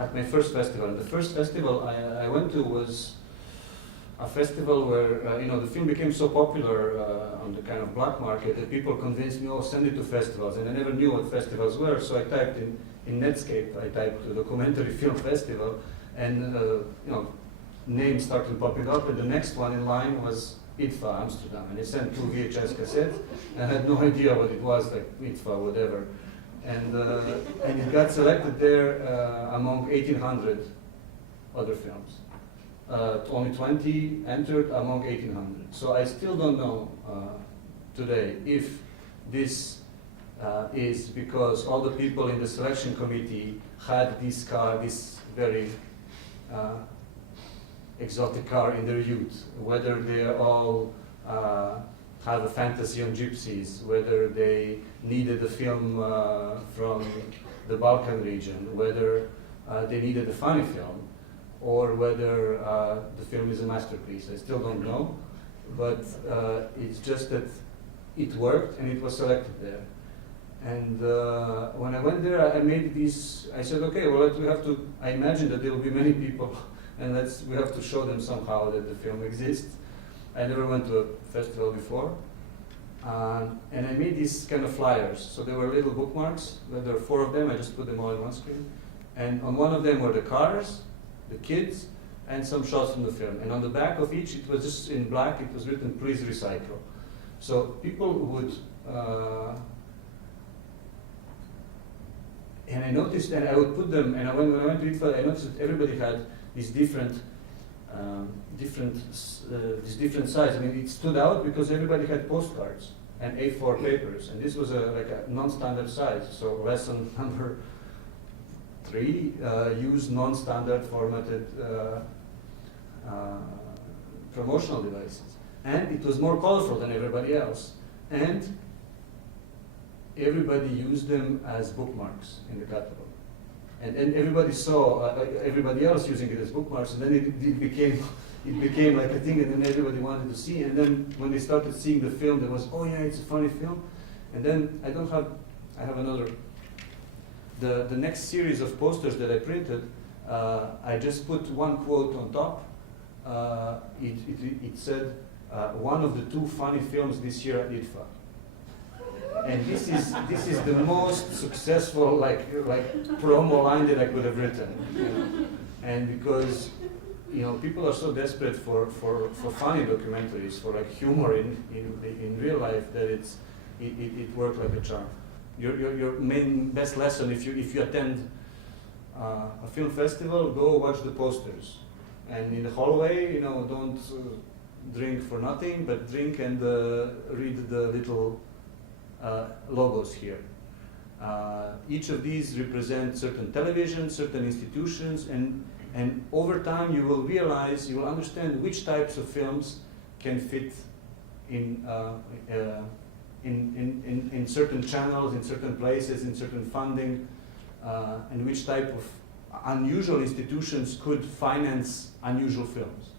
at my first festival. And the first festival I went to was a festival where the film became so popular on the kind of black market that people convinced me, oh, send it to festivals. And I never knew what festivals were, so I typed in Netscape, I typed a documentary film festival, and names started popping up, and the next one in line was IDFA Amsterdam, and they sent 2 VHS cassettes, and I had no idea what it was, like IDFA, whatever. And it got selected there among 1,800 other films. Only 20 entered among 1,800. So I still don't know today if this is because all the people in the selection committee had this car, this very exotic car in their youth, whether they all have a fantasy on gypsies, whether they needed a film from the Balkan region, whether they needed a funny film, or whether the film is a masterpiece. I still don't know, but it's just that it worked and it was selected there. And when I went there, I made this, I said, okay, well, we have to, I imagine that there will be many people, and we have to show them somehow that the film exists. I never went to a festival before. And I made these kind of flyers. So there were little bookmarks. There were 4 of them. I just put them all on one screen. And on one of them were the cars, the kids, and some shots from the film. And on the back of each, it was just in black, it was written, please recycle. So people would, and I noticed, and I would put them, and when I went to IDFA, I noticed that everybody had these different size. I mean, it stood out because everybody had postcards and A4 papers, and this was like a non-standard size. So lesson number 3, use non-standard formatted promotional devices. And it was more colorful than everybody else. And everybody used them as bookmarks in the catalog. And everybody saw everybody else using it as bookmarks, and then it became like a thing, and then everybody wanted to see. And then when they started seeing the film, there was, oh yeah, it's a funny film. And then I have another. The next series of posters that I printed, I just put one quote on top. It said, one of the 2 funny films this year at IDFA. And this is the most successful like promo line that I could have written. And because people are so desperate for funny documentaries, for like humor in real life, that it worked like a charm. Your main best lesson if you attend a film festival, go watch the posters, and in the hallway, don't drink for nothing, but drink and read the little logos here. Each of these represent certain televisions, certain institutions, and over time you will realize, you will understand which types of films can fit in certain channels, in certain places, in certain funding, and which type of unusual institutions could finance unusual films.